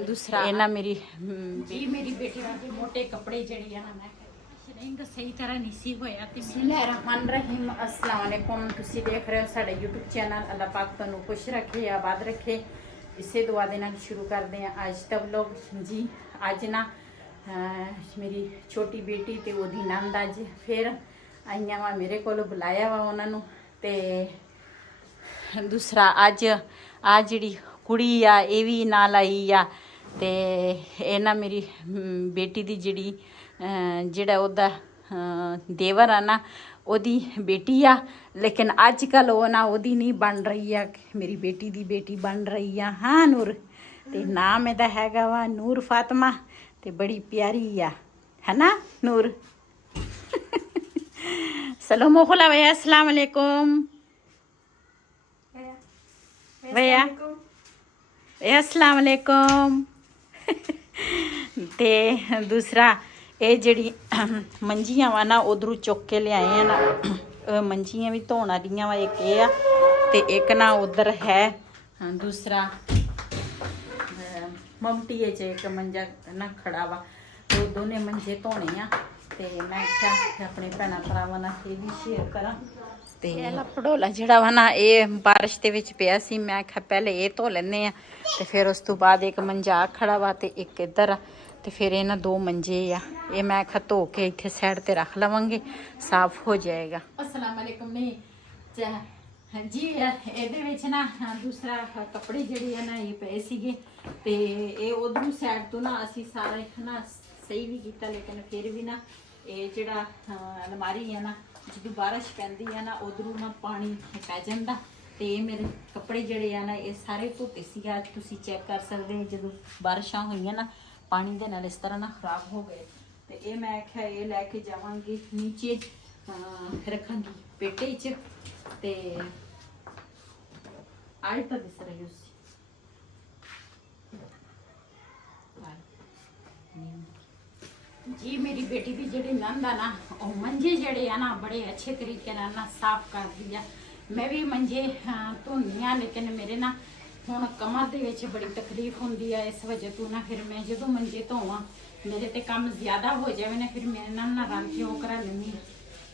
दूसरा ना मेरी मेरी बेटी के मोटे कपड़े जड़े ना मैं सही तरह नहीं सी होया ते बिस्मिल्लाहिर्रहमानिर्रहीम अस्सलाम वालेकुम तुसी देख रहे हो साडे YouTube चैनल अल्लाह पाक तुहानू खुश रखे आबाद रखे इसे दुआ दे नाल शुरू करते हैं आज तक व्लॉग जी। अज ना मेरी छोटी बेटी ते ओदी नंद अज फिर आईयां वा मेरे कोल बुलाया वा उन्होंने ते दूसरा अज आ जिहड़ी कुड़ी आ ये भी नाल आई आ ते ये ना मेरी बेटी दी जिहड़ी जिहड़ा ओदा देवर आ ना ओदी बेटी आ लेकिन अजकल वो ना ओदी नहीं बन रही है मेरी बेटी दी बेटी बन रही है। हाँ नूर ते नाम एदा हैगा वा नूर फातिमा ते बड़ी प्यारी आ है ना नूर। सलाम खुला भैया अस्सलाम वालेकुम भैया अस्सलाम वालेकुम। ते दूसरा ये जड़ी मंजियां वा ना उधरों चुक के लियाए हैं ना मंजियां भी धोना दियां वा एक ये ते एक ना उधर है दूसरा ममटी च एक मंजा ना खड़ा वा तो दोने मंजे धोने आ ते मैं क्या अपने भैन भरावां नाल ये भी शेयर करा ते पड़ोला जिहड़ा वा ना ये बारिश दे विच पिया सी मैं आख्या पहले ये धो लैने आ ते फिर उस तो बाद एक मंजा खड़ा वा ते एक इधर आ ते फिर ये ना दो मंजे आ ये मैं आख्या धो के इत्थे साइड ते रख लवांगे साफ हो जाएगा। अस्सलाम वालेकुम नहीं जी ਇਹਦੇ ਵਿੱਚ ਨਾ दूसरा कपड़े ਜਿਹੜੇ ਆ ਨਾ ਇਹ ਪਏ ਸੀਗੇ ਤੇ ਇਹ ਉਧਰੋਂ ਸਾਈਡ ਤੋਂ ਨਾ ਅਸੀਂ ਸਾਰੇ ਨਾ ਸਹੀ ਵੀ ਕੀਤਾ ਲੇਕਿਨ ਫਿਰ ਵੀ ਨਾ ਇਹ ਜਿਹੜਾ ਅਲਮਾਰੀ ਆ ਨਾ ਜਦੋਂ ਬਾਰਿਸ਼ ਪੈਂਦੀ ਆ ਨਾ ਉਧਰੋਂ ਨਾ ਪਾਣੀ ਪੈ ਜਾਂਦਾ ਤੇ ਮੇਰੇ ਕੱਪੜੇ ਜਿਹੜੇ ਆ ਨਾ ਇਹ ਸਾਰੇ ਧੋਤੇ ਸੀ ਅੱਜ ਤੁਸੀਂ ਚੈੱਕ ਕਰ ਸਕਦੇ ਹੋ ਜਦੋਂ ਬਾਰਿਸ਼ਾਂ ਹੋਈਆਂ ਨਾ ਪਾਣੀ ਦੇ ਨਾਲ ਇਸ ਤਰ੍ਹਾਂ ਨਾ ਖਰਾਬ ਹੋ ਗਏ ਤੇ ਇਹ ਮੈਂ ਆਖਿਆ ਇਹ ਲੈ ਕੇ ਜਾਵਾਂਗੀ ਨੀਚੇ ਰੱਖਾਂਗੀ ਪੇਟੇ 'ਚ ਤੇ आज तो दिस रही जी मेरी बेटी की जी नंद आ ना और मंजे जड़े आ ना बड़े अच्छे तरीके ना साफ कर दिया। मैं भी मंजे धोनी हाँ लेकिन मेरे ना हुण कमर दे विच बड़ी तकलीफ होंदी है इस वजह तो ना फिर मैं जो मंजे धोवां मेरे ते काम ज़्यादा हो जाए ना फिर मेरे नाल ना रल के वो करा लैनी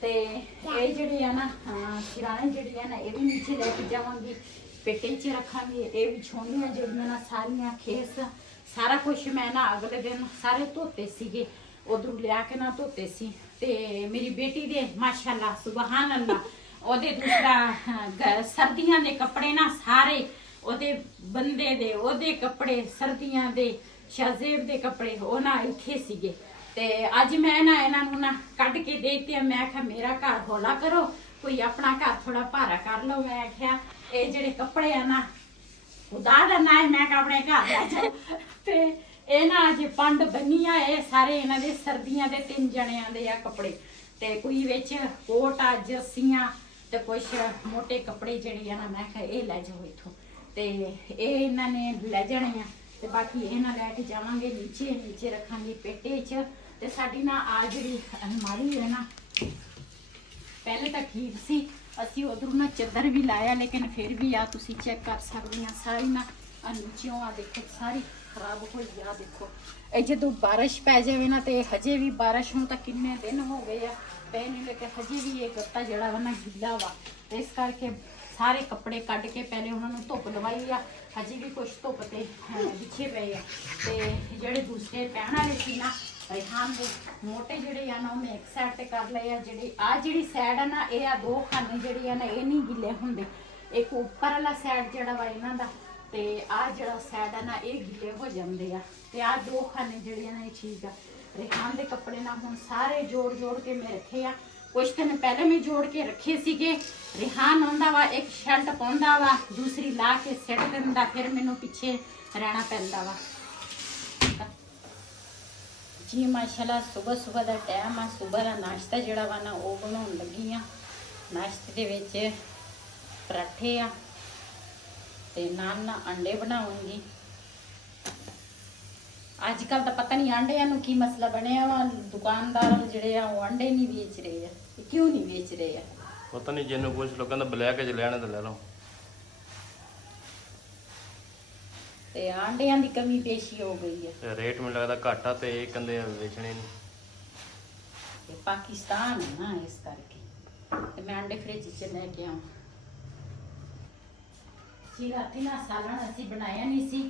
ते ये जिहड़े आ ना सिराने जिहड़ी है ना ये भी नीचे लैके जावांगी पेटे च रखांगे ये भी छोनियां जड़ियां ना सारियां खेस सारा कुछ मैं ना अगले दिन सारे धोते सीगे उधरों लिया के ना धोते सी ते मेरी बेटी दे माशाल्लाह सुबहान अल्लाह ओदे दूसरा सर्दियां दे कपड़े ना सारे ओदे बंदे दे ओदे कपड़े सर्दियां दे शाजेब दे कपड़े ओ ना इत्थे सीगे ते अज मैं ना इन्हां नूं ना कढ के देते मैं आख्या मेरा घर हौला करो कोई अपना घर थोड़ा भारा कर लो मैं आख्या ये जेडे कपड़े है ना उतार देना है मैं अपने घर लै जाओ ते ये ना अज पंड बनी आ ये सारे इन्हां दे सर्दियां दे 3 जणियां दे आ कपड़े ते कोई विच कोट आ जर्सियां ते कुछ मोटे कपड़े जेडे आ ना मैं कहा ये लै जाओ इथों ते ये इन्हां ने लै जाने आ ते बाकी इन्हां लैके जावांगे नीचे रखांगे पेटे च ते साडी ना आ जिहड़ी अलमारी है ना पहले तो ठीक सी असी उधरों ना चादर भी लाया लेकिन फिर भी आ तुसी चेक कर सकते हैं सारी ना नीचों आ देखो सारी खराब हो गई आ देखो ये जो बारिश पै जाए ना तो हजे भी बारिश हों तो किन्ने दिन हो गए आ पे नहीं लेकिन हजे भी ये गत्ता जड़ा वा ना गिला वा तो इस करके सारे कपड़े कट के पहले उन्होंने धुप लवाई आ हजे भी कुछ धुप ते पिछे पे आ ते जेडे दूसरे पैण वाले सी ना रिहान दे मोटे जिहड़े आ ना उन्हें एक साइड ते कर लए आ जिहड़ी आ जिहड़ी साइड है ना ये आ दो खाने जिहड़ी आ ना ये नहीं गिले हुंदे एक उपर वाला साइड जिहड़ा वा इन्हां दा ते आ जिहड़ा साइड है ना ये गिले हो जांदे आ ते आ दो खाने जिहड़े ना ये ठीक आ। रिहान दे कपड़े ना हुण सारे जोड़ के मैं रखे आ कुछ दिन पहले मैं जोड़ के रखे सीगे रिहान आंदा वा एक शर्ट पाउंदा वा दूसरी ला के सिट दिंदा फिर मैनूं पिछे रहना पैंदा वा जी। माशाल्लाह सुबह का टाइम आ सुबह का नाश्ता जिहड़ा वा ना वो बनाउण लगी आ नाश्ते दे विच पराठे आ ते नाल ना अंडे बनाऊंगी। अजकल तो पता नहीं अंडियां की मसला बनया वा दुकानदार जिहड़े आ वो अंडे नहीं बेच रहे हैं क्यों नहीं बेच रहे हैं पता नहीं जिन्होंने कुछ लोगों का ब्लैक च लेना तो ले लो ਤੇ ਆਂਡਿਆਂ ਦੀ ਕਮੀ ਪੇਸ਼ੀ ਹੋ ਗਈ ਹੈ। ਰੇਟ ਮੈਨੂੰ ਲੱਗਦਾ ਘੱਟ ਆ ਤੇ ਇਹ ਕਹਿੰਦੇ ਵੇਚਣੇ ਨੇ। ਤੇ ਪਾਕਿਸਤਾਨ ਹੈ ਨਾ, ਇਸ ਕਰਕੇ ਤੇ ਮੈਂ ਆਂਡੇ ਫ੍ਰਿਜ 'ਚ ਲੈ ਕੇ ਆਵਾਂ ਜੀ। ਰਾਤੀ ਨਾ ਸਾਲਣ ਅਸੀਂ ਬਣਾਇਆ ਨਹੀਂ ਸੀ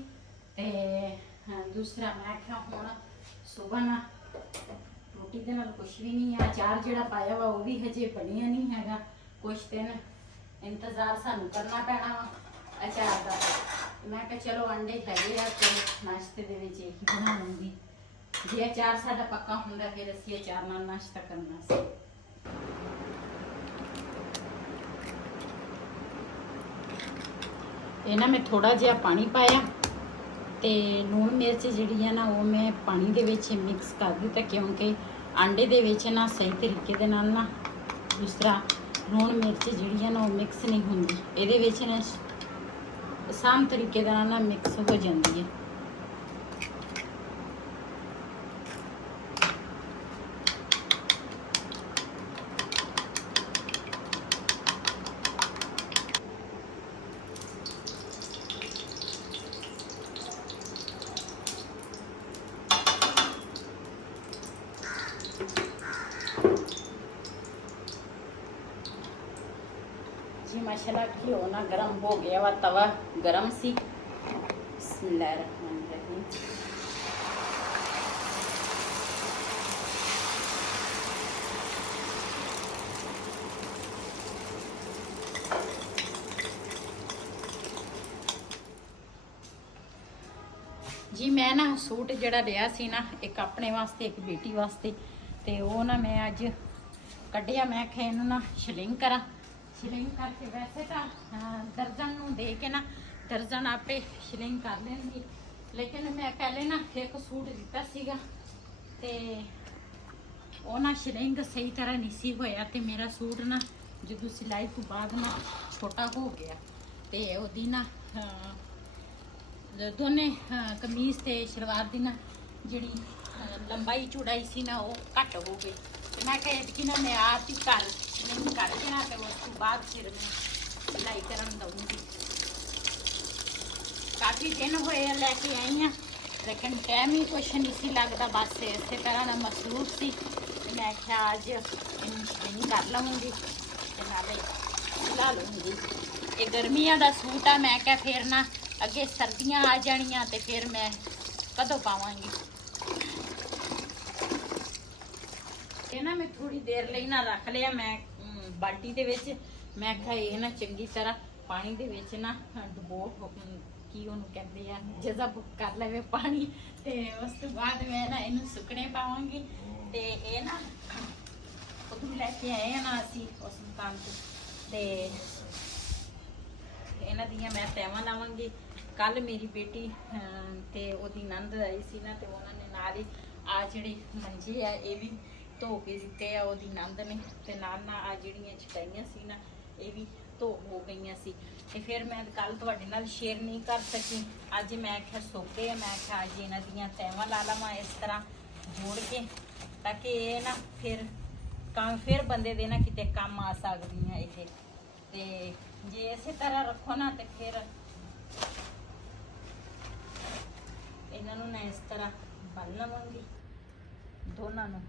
ਤੇ ਦੂਸਰਾ ਮੈਂ ਕਿਹਾ ਹੁਣ ਸੁਬਹ ਨਾ ਰੋਟੀ ਦੇ ਨਾਲ ਕੁਛ ਵੀ ਨਹੀਂ ਆ। ਅਚਾਰ ਜਿਹੜਾ ਪਾਇਆ ਵਾ ਉਹ ਵੀ ਹਜੇ ਬਣਿਆ ਨਹੀਂ ਹੈਗਾ। ਕੁਛ ਦਿਨ ਇੰਤਜ਼ਾਰ ਸਾਨੂੰ ਕਰਨਾ ਪੈਣਾ ਵਾ ਅਚਾਰ ਦਾ। ਮੈਂ ਕਿਹਾ ਚਲੋ ਅੰਡੇ ਹੈਗੇ ਆ ਤੇ ਨਾਸ਼ਤੇ ਦੇ ਵਿੱਚ ਇਹੀ ਬਣਾ ਲੂੰਗੀ। ਜੇ ਅਚਾਰ ਸਾਡਾ ਪੱਕਾ ਹੁੰਦਾ ਫਿਰ ਅਸੀਂ ਅਚਾਰ ਨਾਲ ਨਾਸ਼ਤਾ ਕਰਨਾ ਸੀ। ਇਹ ਨਾ ਮੈਂ ਥੋੜਾ ਜਿਹਾ ਪਾਣੀ ਪਾਇਆ ਤੇ ਲੂਣ ਮਿਰਚ ਜਿਹੜੀ ਆ ਨਾ ਉਹ ਮੈਂ ਪਾਣੀ ਦੇ ਵਿੱਚ ਮਿਕਸ ਕਰ ਦਿੱਤਾ, ਕਿਉਂਕਿ ਆਂਡੇ ਦੇ ਵਿੱਚ ਨਾ ਸਹੀ ਤਰੀਕੇ ਦੇ ਨਾਲ ਨਾ ਦੂਸਰਾ ਲੂਣ ਮਿਰਚ ਜਿਹੜੀ ਆ ਨਾ ਉਹ ਮਿਕਸ ਨਹੀਂ ਹੁੰਦੀ। ਇਹਦੇ ਵਿੱਚ ਨਾ ਆਸਾਨ ਤਰੀਕੇ ਦੇ ਨਾਲ ਨਾ ਮਿਕਸ ਹੋ ਜਾਂਦੀ ਹੈ। जी माशाल्लाह घी होना गर्म हो गया वा, तवा गर्म सी। बिस्मिल्लाहिर्रहमानिर्रहीम। जी मैं ना सूट जड़ा लिया सी ना, एक अपने वास्ते एक बेटी वास्ते, ते वो ना मैं अज कढ़िया। मैं आख्या इनू ना शलिंग करा। शलिंग करके वैसे तो दर्जन नूं दे के ना दर्जन आपे शलिंग कर लेंगी, लेकिन मैं पहले ना एक सूट दिता सीगा ते वो ना शलिंग सही तरह नहीं सी होया ते मेरा सूट ना जो सिलाई तो बाद ना छोटा हो गया ते ओदी ना दोने कमीज ते शलवार दी ना जिहड़ी लंबाई चौड़ाई सी ना वो घट हो गई। तो मैं कह ना मैं आप ही घर शलिंग करके ना तो उस बाद फिर मैं सिलाई करन दूँगी। काफ़ी दिन होए लैके आई हाँ, लेकिन टाइम ही कुछ नहीं सी लगता, बस इस तरह ना मसरूफ सी। मैं क्या अज इन शलिंग कर लवूँगी ते नाले सिला लूँगी। ये गर्मियां दा सूट आ, मैं क्या फिर ना अगे सर्दियां आ जानियां ते फिर मैं कदों पावांगी। ये ना मैं थोड़ी देर ਲਈ ना रख लिया मैं बाल्टी दे विच। मैं क्या ये ना चंगी तरह पानी दे विच ना डुबो की ਉਹਨੂੰ ਕਹਿੰਦੇ ਆ ਜਜ਼ਬ ਕਰ ਲਵੇ ਪਾਣੀ ਤੇ ਉਸ ਤੋਂ ਬਾਅਦ ਮੈਂ ਨਾ ਇਹਨੂੰ ਸੁੱਕਣੇ ਪਾਵਾਂਗੀ। ਤੇ ਇਹ ਨਾ ਉਦੋਂ ਲੈ ਕੇ ਆਏ ਆ ਨਾ ਅਸੀਂ ਉਸ ਦੁਕਾਨ ਤੋਂ ਤੇ ਇਹਨਾਂ ਦੀਆਂ ਮੈਂ ਤੈਵਾਂ ਲਾਵਾਂਗੀ। ਕੱਲ ਮੇਰੀ ਬੇਟੀ ਤੇ ਉਹਦੀ ਨੰਦ ਆਈ ਸੀ ਨਾ ਤੇ ਉਹਨਾਂ ਨੇ ਨਾਲ ਹੀ ਆ ਜਿਹੜੇ ਮੰਜੇ ਆ ਇਹ ਵੀ ਧੋ ਕੇ ਦਿੱਤੇ ਆ ਉਹਦੀ ਨੰਦ ਨੇ, ਤੇ ਨਾਲ ਨਾਲ ਆ ਜਿਹੜੀਆਂ ਚਟਾਈਆਂ ਸੀ ਨਾ ਇਹ ਵੀ ਧੋ ਹੋ ਗਈਆਂ ਸੀ। ਤੇ ਫਿਰ ਮੈਂ ਕੱਲ ਤੁਹਾਡੇ ਨਾਲ ਸ਼ੇਅਰ ਨਹੀਂ ਕਰ ਸਕੀ। ਅੱਜ ਮੈਂ ਆਖਿਆ ਸੁੱਕੇ ਆ, ਮੈਂ ਆਖਿਆ ਅੱਜ ਇਹਨਾਂ ਦੀਆਂ ਤੈਵਾਂ ਲਾ ਲਵਾਂ ਇਸ ਤਰ੍ਹਾਂ ਜੋੜ ਕੇ, ਤਾਂ ਕਿ ਇਹ ਨਾ ਫਿਰ ਬੰਦੇ ਦੇ ਨਾ ਕਿਤੇ ਕੰਮ ਆ ਸਕਦੀਆਂ ਇਹ। ਤੇ ਜੇ ਇਸੇ ਤਰ੍ਹਾਂ ਰੱਖੋ ਨਾ ਤੇ ਫਿਰ ਇਹਨਾਂ ਨੂੰ ਨਾ ਇਸ ਤਰ੍ਹਾਂ ਬੰਨ ਲਵਾਂਗੀ ਦੋਨਾਂ ਨੂੰ,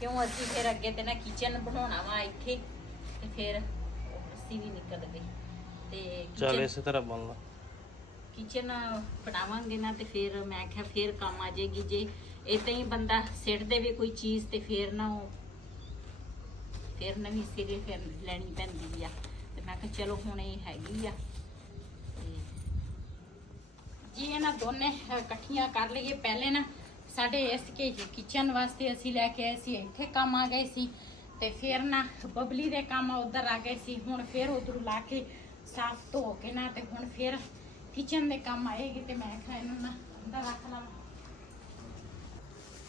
ਕਿਉਂ ਅਸੀਂ ਫਿਰ ਅੱਗੇ ਤੇ ਨਾ ਕਿਚਨ ਬਣਾਉਣਾ ਵਾ ਇੱਥੇ ਤੇ ਫਿਰ ਰੱਸੀ ਵੀ ਨਿਕਲ ਗਈ ਤੇ ਚੱਲ ਇਸੇ ਤਰ੍ਹਾਂ ਬਣ ਲਾ। ਕਿਚਨ ਬਣਾਵਾਂਗੇ ਨਾ ਤੇ ਫਿਰ ਮੈਂ ਕਿਹਾ ਫਿਰ ਕੰਮ ਆ ਜਾਏਗੀ। ਜੇ ਇਦਾਂ ਹੀ ਬੰਦਾ ਸਿੱਟ ਦੇਵੇ ਕੋਈ ਚੀਜ਼ ਤੇ ਫਿਰ ਨਾ ਉਹ ਫਿਰ ਨਵੀਂ ਸਿਰੇ ਫਿਰ ਲੈਣੀ ਪੈਂਦੀ ਆ। ਤੇ ਮੈਂ ਕਿਹਾ ਚਲੋ ਹੁਣ ਇਹ ਹੈਗੀ ਆ ਜੀ ਇਹਨਾਂ ਦੋਨੇ ਇਕੱਠੀਆਂ ਕਰ ਲਈਏ। ਪਹਿਲੇ ਨਾ ਸਾਡੇ ਇਸ ਕਿਚਨ ਵਾਸਤੇ ਅਸੀਂ ਲੈ ਕੇ ਆਏ ਸੀ, ਇੱਥੇ ਕੰਮ ਆ ਗਏ ਸੀ ਤੇ ਫਿਰ ਨਾ ਬਬਲੀ ਦੇ ਕੰਮ ਉਧਰ ਆ ਗਏ ਸੀ। ਹੁਣ ਫਿਰ ਉਧਰ ਲਾ ਕੇ ਸਾਫ਼ ਧੋ ਕੇ ਨਾ ਤੇ ਹੁਣ ਫਿਰ ਕਿਚਨ ਦੇ ਕੰਮ ਆਏਗੀ ਤੇ ਮੈਂ ਕਿਹਾ ਇਹਨੂੰ ਨਾ ਅੰਦਰ ਰੱਖ ਲਵਾਂ।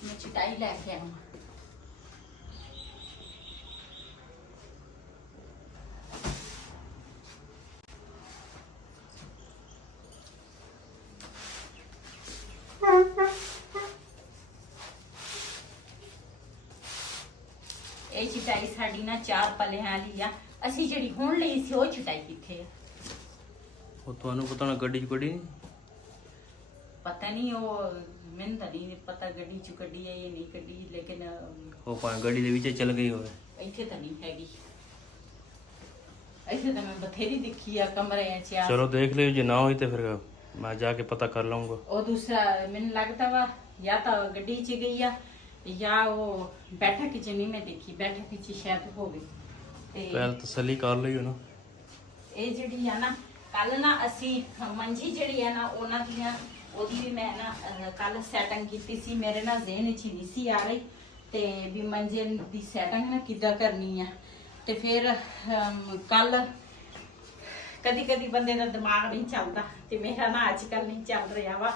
ਮੈਂ ਚਟਾਈ ਲੈ ਕੇ ਆਵਾਂ। ਇਹ ਚਟਾਈ ਸਾਡੀ ਨਾ 4 ਪੱਲਿਆਂ ਵਾਲੀ ਆ। ਅਸੀਂ ਜਿਹੜੀ ਹੁਣ ਲਈ ਸੀ ਉਹ ਚਟਾਈ ਕਿੱਥੇ ਆ? ਉਹ ਤੁਹਾਨੂੰ ਪਤਾ ਨਾ ਗੱਡੀ 'ਚ ਕੱਢੀ ਪਤਾ ਨਹੀਂ ਉਹ ਮੈਨੂੰ ਤਾਂ ਨਹੀਂ ਪਤਾ ਗੱਡੀ ਚ ਕੱਢੀ ਹੈ ਜਾਂ ਨਹੀਂ ਕੱਢੀ, ਲੇਕਿਨ ਉਹ ਭਾਵੇਂ ਗੱਡੀ ਦੇ ਵਿੱਚ ਚਲ ਗਈ ਹੋਵੇ। ਇੱਥੇ ਤਾਂ ਨਹੀਂ ਹੈਗੀ, ਇੱਥੇ ਤਾਂ ਮੈਂ ਬਥੇਰੀ ਦੇਖੀ ਆ ਕਮਰਿਆਂ ਚ। ਚਲੋ ਦੇਖ ਲਿਓ, ਜੇ ਨਾ ਹੋਈ ਤੇ ਫਿਰ ਮੈਂ ਜਾ ਕੇ ਪਤਾ ਕਰ ਲਵਾਂਗਾ। ਉਹ ਦੂਸਰਾ ਮੈਨੂੰ ਲੱਗਦਾ ਵਾ ਜਾਂ ਤਾਂ ਗੱਡੀ ਚ ਗਈ ਆ ਜਾਂ ਉਹ ਬੈਠਕ ਚ ਨਹੀਂ ਮੈਂ ਦੇਖੀ, ਬੈਠਕ ਚ ਸ਼ਾਇਦ ਹੋਵੇ। ਤੇ ਪਹਿਲ ਤਸੱਲੀ ਕਰ ਲਈਓ ਨਾ। ਇਹ ਜਿਹੜੀ ਆ ਨਾ ਕੱਲ ਨਾ ਅਸੀਂ ਮੰਜੀ ਜਿਹੜੀ ਆ ਨਾ ਉਹਨਾਂ ਦੀਆਂ ਉਹਦੀ ਵੀ ਮੈਂ ਨਾ ਕੱਲ ਸੈਟਿੰਗ ਕੀਤੀ ਸੀ, ਮੇਰੇ ਨਾਲ ਜ਼ਿਹਨ ਚ ਨਹੀਂ ਸੀ ਆ ਰਹੀ ਤੇ ਵੀ ਮੰਜੇ ਦੀ ਸੈਟਿੰਗ ਨਾ ਕਿੱਦਾਂ ਕਰਨੀ ਆ। ਤੇ ਫਿਰ ਕੱਲ ਕਦੀ ਕਦੀ ਬੰਦੇ ਦਾ ਦਿਮਾਗ ਨਹੀਂ ਚੱਲਦਾ ਤੇ ਮੇਰਾ ਨਾ ਅੱਜ ਕੱਲ ਨਹੀਂ ਚੱਲ ਰਿਹਾ ਵਾ,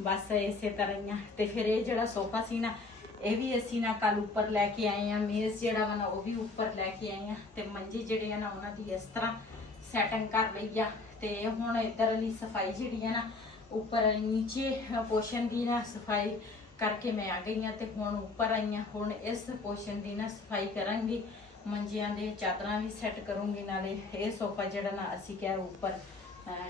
ਬਸ ਇਸੇ ਤਰ੍ਹਾਂ ਹੀ ਆ। ਤੇ ਫਿਰ ਇਹ ਜਿਹੜਾ ਸੋਫਾ ਸੀ ਨਾ ਇਹ ਵੀ ਅਸੀਂ ਨਾ ਕੱਲ ਉੱਪਰ ਲੈ ਕੇ ਆਏ ਆ, ਮੇਜ਼ ਜਿਹੜਾ ਵਾ ਨਾ ਉਹ ਵੀ ਉੱਪਰ ਲੈ ਕੇ ਆਏ ਆ ਤੇ ਮੰਜੇ ਜਿਹੜੇ ਆ ਨਾ ਉਹਨਾਂ ਦੀ ਇਸ ਤਰ੍ਹਾਂ ਸੈਟਿੰਗ ਕਰ ਲਈ ਆ। ਤੇ ਹੁਣ ਇਧਰ ਲਈ ਸਫਾਈ ਜਿਹੜੀ ਆ ਨਾ ਉੱਪਰ ਨੀਚੇ ਪੋਰਸ਼ਨ ਦੀ ਨਾ ਸਫਾਈ ਕਰਕੇ ਮੈਂ ਆ ਗਈ ਆ ਤੇ ਹੁਣ ਉੱਪਰ ਆਈ ਆ। ਹੁਣ ਇਸ ਪੋਰਸ਼ਨ ਦੀ ਨਾ ਸਫਾਈ ਕਰਾਂਗੀ, ਮੰਜਿਆਂ ਦੇ ਚਾਦਰਾਂ ਵੀ ਸੈੱਟ ਕਰੂੰਗੀ, ਨਾਲੇ ਇਹ ਸੋਫਾ ਜਿਹੜਾ ਨਾ ਅਸੀਂ ਕਿਹਾ ਉੱਪਰ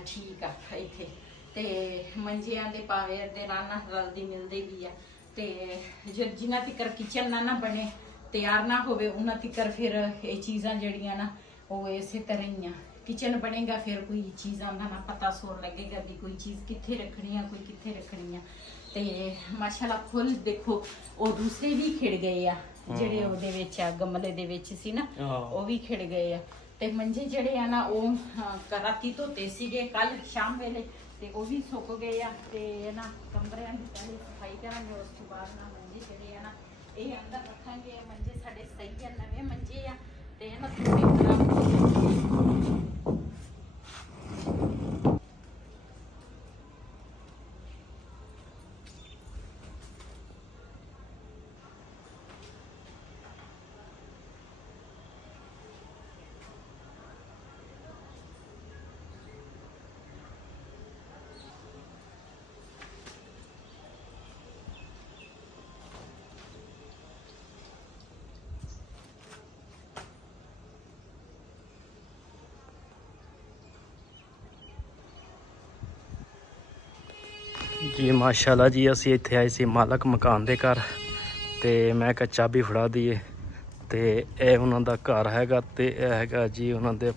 ਠੀਕ ਆ ਇੱਥੇ। ਤੇ ਮੰਜਿਆਂ ਦੇ ਪਾਵੇ ਦੇ ਨਾਲ ਨਾ ਰਲਦੀ ਮਿਲਦੀ ਵੀ ਆ। ਤੇ ਜਿੰਨਾ ਤੀਕਰ ਕਿਚਨ ਨਾ ਬਣੇ ਤਿਆਰ ਨਾ ਹੋਵੇ ਉਹਨਾਂ ਤੀਕਰ ਫਿਰ ਇਹ ਚੀਜ਼ਾਂ ਜਿਹੜੀਆਂ ਨਾ ਉਹ ਇਸੇ ਤਰ੍ਹਾਂ ਹੀ ਆ। ਕਿਚਨ ਬਣੇਗਾ ਫਿਰ ਕੋਈ ਚੀਜ਼ਾਂ ਦਾ ਨਾ ਪਤਾ ਸੋਰ ਲੱਗੇਗਾ ਕਿ ਕੋਈ ਚੀਜ਼ ਕਿੱਥੇ ਰੱਖਣੀ ਆ, ਕੋਈ ਕਿੱਥੇ ਰੱਖਣੀ ਆ। ਤੇ ਮਾਸ਼ਾਅੱਲਾ ਫੁੱਲ ਦੇਖੋ ਉਹ ਦੂਸਰੇ ਵੀ ਖਿੜ ਗਏ ਆ ਜਿਹੜੇ ਉਹਦੇ ਵਿੱਚ ਆ ਗਮਲੇ ਦੇ ਵਿੱਚ ਸੀ ਨਾ, ਉਹ ਵੀ ਖਿੜ ਗਏ ਆ। ਤੇ ਮੰਜੇ ਜਿਹੜੇ ਆ ਨਾ ਉਹ ਰਾਤੀ ਧੋਤੇ ਸੀਗੇ ਕੱਲ ਸ਼ਾਮ ਵੇਲੇ ਤੇ ਉਹ ਵੀ ਸੁੱਕ ਗਏ ਆ। ਤੇ ਨਾ ਕਮਰਿਆਂ ਦੀ ਪਹਿਲੇ ਸਫਾਈ ਕਰਾਂਗੇ, ਉਸ ਤੋਂ ਬਾਅਦ ਨਾ ਮੰਜੇ ਜਿਹੜੇ ਆ ਨਾ ਇਹ ਅੰਦਰ ਰੱਖਾਂਗੇ। ਮੰਜੇ ਸਾਡੇ ਸਹੀ ਆ, ਨਵੇਂ ਮੰਜੇ ਆ ਤੇ ਇਹਨਾਂ ਥੋੜੇ ਖਰਾਬ ਹੋ ਗਏ। ਜੀ ਮਾਸ਼ਾਅੱਲਾ ਜੀ, ਅਸੀਂ ਇੱਥੇ ਆਏ ਸੀ ਮਾਲਕ ਮਕਾਨ ਦੇ ਘਰ ਤੇ ਮੈਂ ਕਿਹਾ ਚਾਬੀ ਫੜਾ ਦਈਏ। ਤੇ ਇਹ ਉਹਨਾਂ ਦਾ ਘਰ ਹੈਗਾ ਤੇ ਇਹ ਹੈਗਾ ਜੀ ਉਹਨਾਂ ਦੇ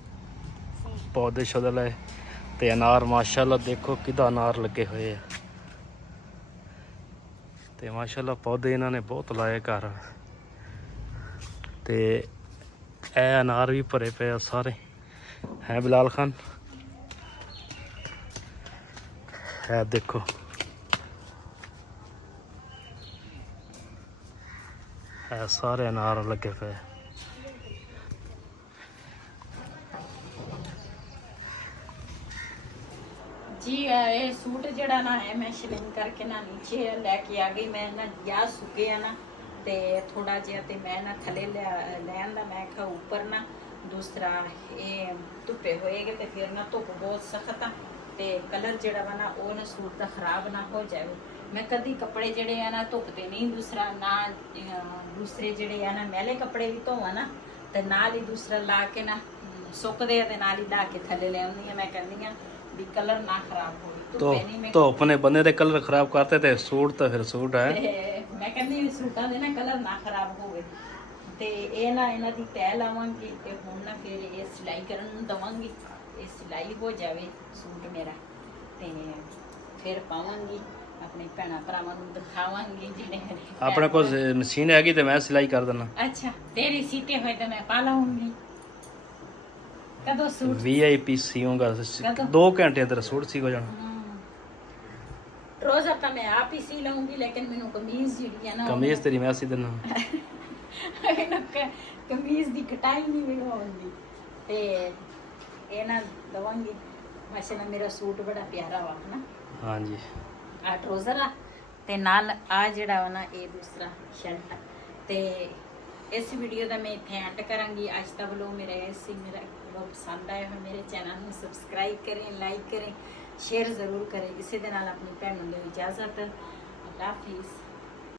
ਪੌਦੇ ਸ਼ੌਦੇ ਲਏ ਤੇ ਅਨਾਰ ਮਾਸ਼ਾਅੱਲਾ ਦੇਖੋ ਕਿੱਦਾਂ ਅਨਾਰ ਲੱਗੇ ਹੋਏ ਆ। ਤੇ ਮਾਸ਼ਾਅੱਲਾ ਪੌਦੇ ਇਹਨਾਂ ਨੇ ਬਹੁਤ ਲਾਏ ਘਰ। ਤੇ ਇਹ ਅਨਾਰ ਵੀ ਭਰੇ ਪਏ ਆ ਸਾਰੇ। ਹੈ ਬਿਲਾਲ ਖਾਨ, ਹੈ ਦੇਖੋ ਇਹ ਸਾਰੇ ਅਨਾਰ ਲੱਗੇ ਪਏ। ਜੀ ਇਹ ਸੂਟ ਜਿਹੜਾ ਨਾ ਹੈ ਮੈਂ ਸ਼ਿਲਿੰਗ ਕਰਕੇ ਨਾ ਨੀਚੇ ਲੈ ਕੇ ਆ ਗਈ। ਮੈਂ ਨਾ ਗਿਆ ਸੁੱਕੇ ਆ ਨਾ ਤੇ ਥੋੜਾ ਜਿਹਾ ਤੇ ਮੈਂ ਨਾ ਥੱਲੇ ਲੈਣ ਦਾ ਮੈਂ ਕਿਹਾ ਉੱਪਰ ਨਾ ਦੂਸਰਾ ਇਹ ਧੁੱਪੇ ਹੋਏਗੇ ਤੇ ਫਿਰ ਨਾ ਧੁੱਪ ਬਹੁਤ ਸਖਤ ਆ ਤੇ ਕਲਰ ਜਿਹੜਾ ਵਾ ਨਾ ਉਹ ਨਾ ਸੂਟ ਦਾ ਖਰਾਬ ਨਾ ਹੋ ਜਾਵੇ। ਮੈਂ ਕਦੀ ਕੱਪੜੇ ਜਿਹੜੇ ਆ ਨਾ ਧੁੱਪਦੇ ਨਹੀਂ, ਦੂਸਰਾ ਨਾ ਦੂਸਰੇ ਜਿਹੜੇ ਆ ਨਾ ਮੈਲੇ ਕੱਪੜੇ ਵੀ ਧੋਵਾਂ ਨਾ ਤੇ ਨਾਲ ਹੀ ਦੂਸਰਾ ਲਾ ਕੇ ਨਾ ਸੁੱਕਦੇ ਆ ਤੇ ਨਾਲ ਹੀ ਲਾ ਕੇ ਥੱਲੇ ਲੈ ਆਉਂਦੀ ਆ। ਮੈਂ ਕਹਿੰਦੀ ਆ ਵੀ ਕਲਰ ਨਾ ਖਰਾਬ ਹੋਵੇ। ਧੁੱਪੇ ਨਹੀਂ ਮੈਂ ਧੁੱਪ ਨੇ ਬੰਦੇ ਦੇ ਕਲਰ ਖਰਾਬ ਕਰਤੇ ਤੇ ਸੂਟ ਤਾਂ ਫਿਰ ਸੂਟ ਹੈ। ਮੈਂ ਕਹਿੰਦੀ ਵੀ ਸੂਟਾਂ ਦੇ ਨਾ ਕਲਰ ਨਾ ਖਰਾਬ ਹੋਵੇ ਤੇ ਇਹ ਨਾ ਇਹਨਾਂ ਦੀ ਤਹਿ ਲਾਵਾਂਗੀ ਤੇ ਹੁਣ ਨਾ ਫਿਰ ਇਹ ਸਿਲਾਈ ਕਰਨ ਨੂੰ ਦਵਾਂਗੀ। ਇਹ ਸਿਲਾਈ ਹੋ ਜਾਵੇ ਸੂਟ ਮੇਰਾ ਤੇ ਫਿਰ ਪਾਵਾਂਗੀ, ਆਪਣੇ ਭੈਣਾਂ ਭਰਾਵਾਂ ਨੂੰ ਦਿਖਾਵਾਂਗੀ ਜਿਹੜੇ ਆਪਣੇ ਕੋਲ ਮਸ਼ੀਨ ਹੈਗੀ ਤੇ ਮੈਂ ਸਿਲਾਈ ਕਰ ਦਿੰਦਾ। ਅੱਛਾ ਤੇਰੀ ਸੀਤੇ ਹੋਏ ਤਾਂ ਮੈਂ ਪਾ ਲਾਉਂਗੀ। ਕਦੋਂ ਸੂਟ VIP ਸੀਊਂਗਾ 2 ਘੰਟੇ ਅੰਦਰ ਸੂਟ ਸੀ ਹੋ ਜਾਣਾ। ਰੋਜ਼ਾ ਤਾਂ ਮੈਂ ਆਪ ਹੀ ਸੀ ਲਾਉਂਗੀ, ਲੇਕਿਨ ਮੈਨੂੰ ਕਮੀਜ਼ ਜਿਹੜੀ ਹੈ ਨਾ ਕਮੀਜ਼ ਤੇਰੀ ਮੈਂ ਸੀ ਦਿੰਦਾ। ਕਮੀਜ਼ ਦੀ ਕਟਾਈ ਨਹੀਂ ਮੈਨੂੰ ਆਉਂਦੀ ਤੇ ਇਹ ਨਾ ਦਵਾਂਗੀ। ਮਾਸ਼ਾਅੱਲਾ ਮੇਰਾ ਸੂਟ ਬੜਾ ਪਿਆਰਾ ਵਾ ਨਾ। ਹਾਂਜੀ ਆ ਟਰੋਜ਼ਰ ਆ ਤੇ ਨਾਲ ਆ ਜਿਹੜਾ ਵਾ ਨਾ ਇਹ ਦੂਸਰਾ ਸ਼ਰਟ ਆ। ਤੇ ਇਸ ਵੀਡੀਓ ਦਾ ਮੈਂ ਇੱਥੇ ਐਂਡ ਕਰਾਂਗੀ। ਅੱਜ ਦਾ ਵਲੋਗ ਮੇਰਾ ਇਹ ਸੀ। ਮੇਰਾ ਵਲੋਗ ਪਸੰਦ ਆਇਆ ਹੋਵੇ ਮੇਰੇ ਚੈਨਲ ਨੂੰ ਸਬਸਕ੍ਰਾਈਬ ਕरें, ਲਾਈਕ करें, शेयर ज़रूर करें। इसी दे नाल अपनी भैन नूं दिओ इजाज़त। अल्लाह हाफिज़।